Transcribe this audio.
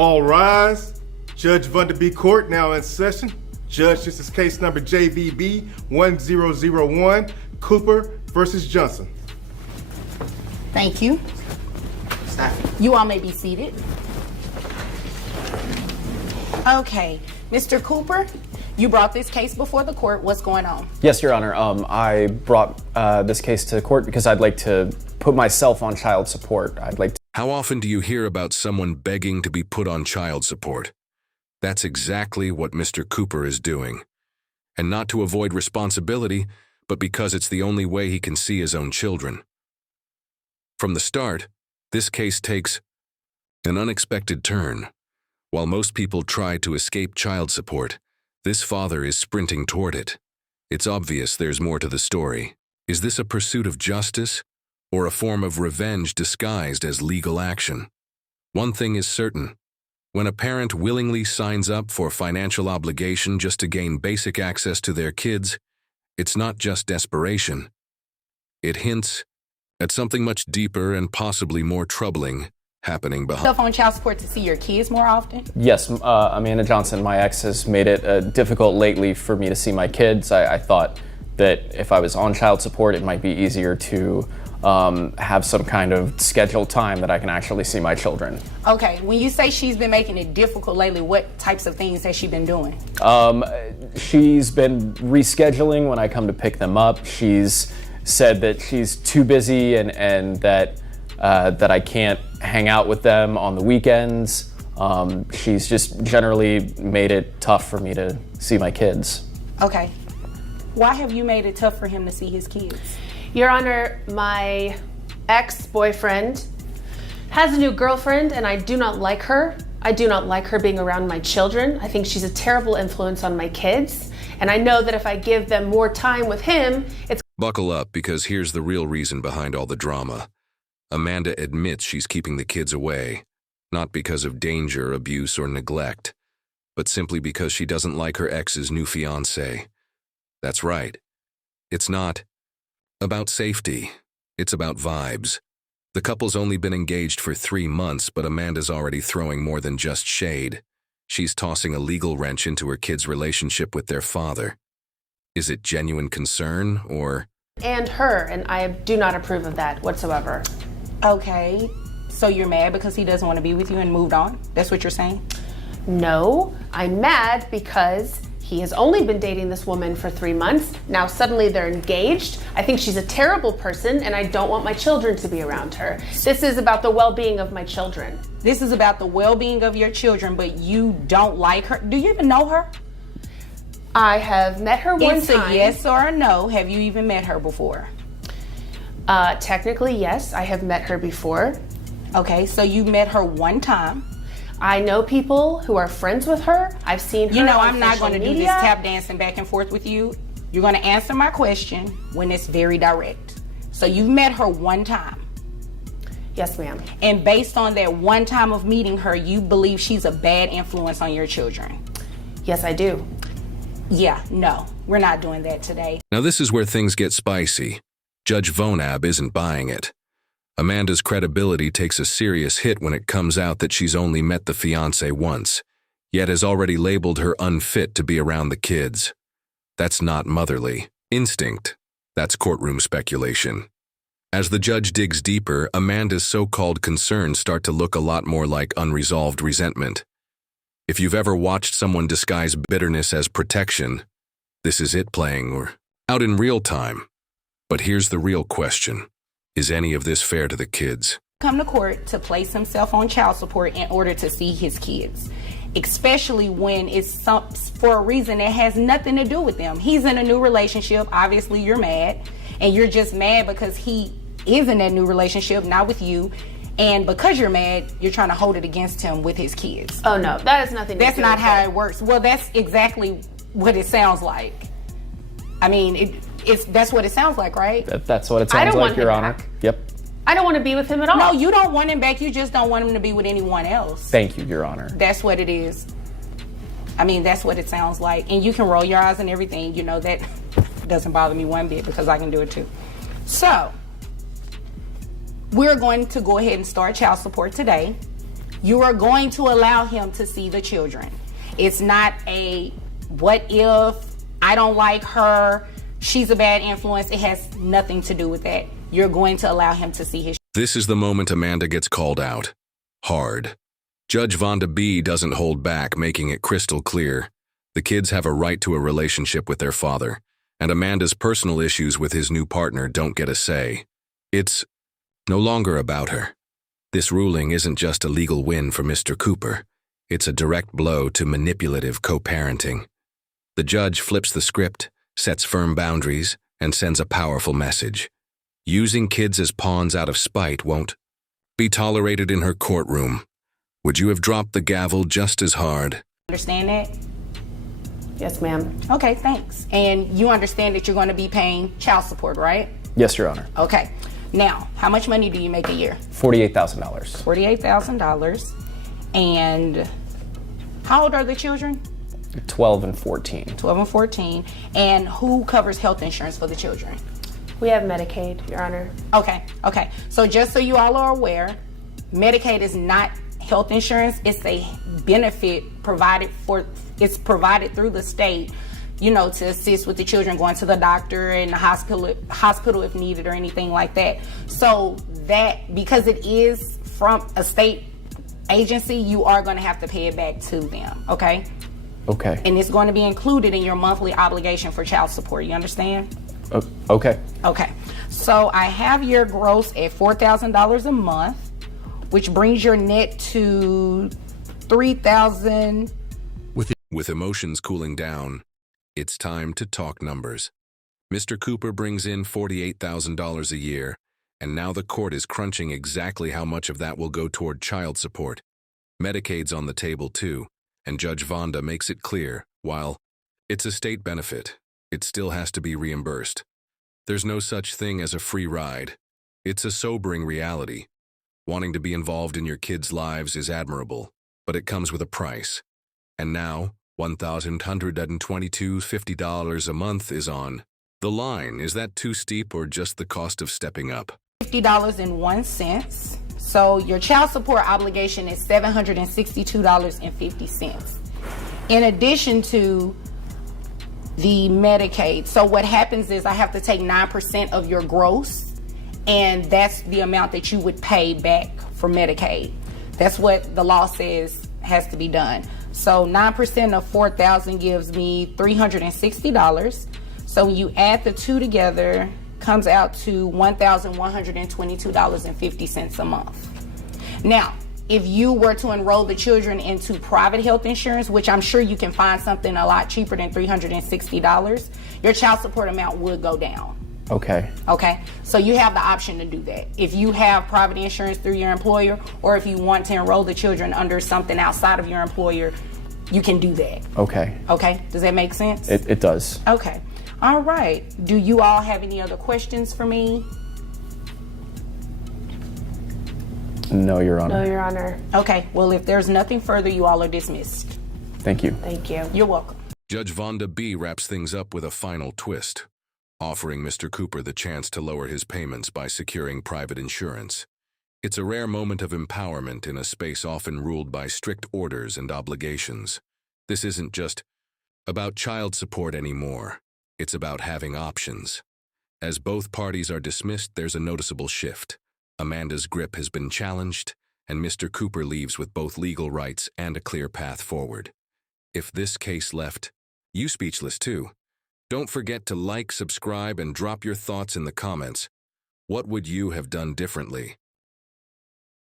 All rise. Judge Vanderbeek Court now in session. Judge, this is case number JVB 1001, Cooper versus Johnson. Thank you. You all may be seated. Okay, Mr. Cooper, you brought this case before the court. What's going on? Yes, Your Honor. I brought this case to court because I'd like to put myself on child support. How often do you hear about someone begging to be put on child support? That's exactly what Mr. Cooper is doing. And not to avoid responsibility, but because it's the only way he can see his own children. From the start, this case takes an unexpected turn. While most people try to escape child support, this father is sprinting toward it. It's obvious there's more to the story. Is this a pursuit of justice, or a form of revenge disguised as legal action? One thing is certain. When a parent willingly signs up for financial obligation just to gain basic access to their kids, it's not just desperation. It hints at something much deeper and possibly more troubling happening behind. Yourself on child support to see your kids more often? Yes, Amanda Johnson, my ex, has made it difficult lately for me to see my kids. I thought that if I was on child support, it might be easier to have some kind of scheduled time that I can actually see my children. Okay, when you say she's been making it difficult lately, what types of things has she been doing? She's been rescheduling when I come to pick them up. She's said that she's too busy and that I can't hang out with them on the weekends. She's just generally made it tough for me to see my kids. Okay. Why have you made it tough for him to see his kids? Your Honor, my ex-boyfriend has a new girlfriend and I do not like her. I do not like her being around my children. I think she's a terrible influence on my kids. And I know that if I give them more time with him, it's... Buckle up, because here's the real reason behind all the drama. Amanda admits she's keeping the kids away, not because of danger, abuse, or neglect, but simply because she doesn't like her ex's new fiancé. That's right. It's not about safety. It's about vibes. The couple's only been engaged for 3 months, but Amanda's already throwing more than just shade. She's tossing a legal wrench into her kids' relationship with their father. Is it genuine concern, or... And her, and I do not approve of that whatsoever. Okay, so you're mad because he doesn't want to be with you and moved on? That's what you're saying? No, I'm mad because he has only been dating this woman for 3 months. Now suddenly they're engaged. I think she's a terrible person and I don't want my children to be around her. This is about the well-being of my children. This is about the well-being of your children, but you don't like her? Do you even know her? I have met her one time. It's a yes or a no. Have you even met her before? Technically, yes, I have met her before. Okay, so you met her one time. I know people who are friends with her. I've seen her. You know, on I'm not social going to do this tap dancing back and forth with you. You're going to answer my question when it's very direct. So you've met her one time. Yes, ma'am. And based on that one time of meeting her, you believe she's a bad influence on your children? Yes, I do. Yeah, no, we're not doing that today. Now this is where things get spicy. Judge Vonab isn't buying it. Amanda's credibility takes a serious hit when it comes out that she's only met the fiancé once, yet has already labeled her unfit to be around the kids. That's not motherly instinct. That's courtroom speculation. As the judge digs deeper, Amanda's so-called concerns start to look a lot more like unresolved resentment. If you've ever watched someone disguise bitterness as protection, this is it playing or out in real time. But here's the real question. Is any of this fair to the kids? Come to court to place himself on child support in order to see his kids, especially when it's for a reason that has nothing to do with them. He's in a new relationship. Obviously, you're mad, and you're just mad because he is in that new relationship, not with you. And because you're mad, you're trying to hold it against him with his kids. Oh, no, that has nothing to do with it. That's not how it works. Well, that's exactly what it sounds like. I mean, that's what it sounds like, right? That's what it sounds like, Your Honor. Yep. I don't want to be with him at all. No, you don't want him back. You just don't want him to be with anyone else. Thank you, Your Honor. That's what it is. I mean, that's what it sounds like. And you can roll your eyes and everything. You know, that doesn't bother me one bit because I can do it too. So, we're going to go ahead and start child support today. You are going to allow him to see the children. It's not a what if, I don't like her, she's a bad influence. It has nothing to do with that. You're going to allow him to see his. This is the moment Amanda gets called out. Hard. Judge Vonda B. doesn't hold back, making it crystal clear. The kids have a right to a relationship with their father, and Amanda's personal issues with his new partner don't get a say. It's no longer about her. This ruling isn't just a legal win for Mr. Cooper. It's a direct blow to manipulative co-parenting. The judge flips the script, sets firm boundaries, and sends a powerful message. Using kids as pawns out of spite won't be tolerated in her courtroom. Would you have dropped the gavel just as hard? Understand that? Yes, ma'am. Okay, thanks. And you understand that you're going to be paying child support, right? Yes, Your Honor. Okay. Now, how much money do you make a year? $48,000. $48,000. And how old are the children? 12 and 14. 12 and 14. And who covers health insurance for the children? We have Medicaid, Your Honor. Okay. So just so you all are aware, Medicaid is not health insurance. It's a benefit it's provided through the state, to assist with the children going to the doctor and the hospital if needed or anything like that. So that, because it is from a state agency, you are going to have to pay it back to them, okay? Okay. And it's going to be included in your monthly obligation for child support. You understand? Okay. Okay. So I have your gross at $4,000 a month, which brings your net to $3,000. With emotions cooling down, it's time to talk numbers. Mr. Cooper brings in $48,000 a year, and now the court is crunching exactly how much of that will go toward child support. Medicaid's on the table too, and Judge Vonda makes it clear, while it's a state benefit, it still has to be reimbursed. There's no such thing as a free ride. It's a sobering reality. Wanting to be involved in your kids' lives is admirable, but it comes with a price. And now, $1,122.50 a month is on the line. Is that too steep or just the cost of stepping up? $50.01. So your child support obligation is $762.50. In addition to the Medicaid. So what happens is I have to take 9% of your gross, and that's the amount that you would pay back for Medicaid. That's what the law says has to be done. So 9% of $4,000 gives me $360. So when you add the two together, comes out to $1,122.50 a month. Now, if you were to enroll the children into private health insurance, which I'm sure you can find something a lot cheaper than $360, your child support amount would go down. Okay. Okay, so you have the option to do that. If you have private insurance through your employer, or if you want to enroll the children under something outside of your employer, you can do that. Okay. Okay, does that make sense? It does. Okay, all right. Do you all have any other questions for me? No, Your Honor. No, Your Honor. Okay, well, if there's nothing further, you all are dismissed. Thank you. Thank you. You're welcome. Judge Vonda B. wraps things up with a final twist, offering Mr. Cooper the chance to lower his payments by securing private insurance. It's a rare moment of empowerment in a space often ruled by strict orders and obligations. This isn't just about child support anymore. It's about having options. As both parties are dismissed, there's a noticeable shift. Amanda's grip has been challenged, and Mr. Cooper leaves with both legal rights and a clear path forward. If this case left you speechless too, don't forget to like, subscribe, and drop your thoughts in the comments. What would you have done differently?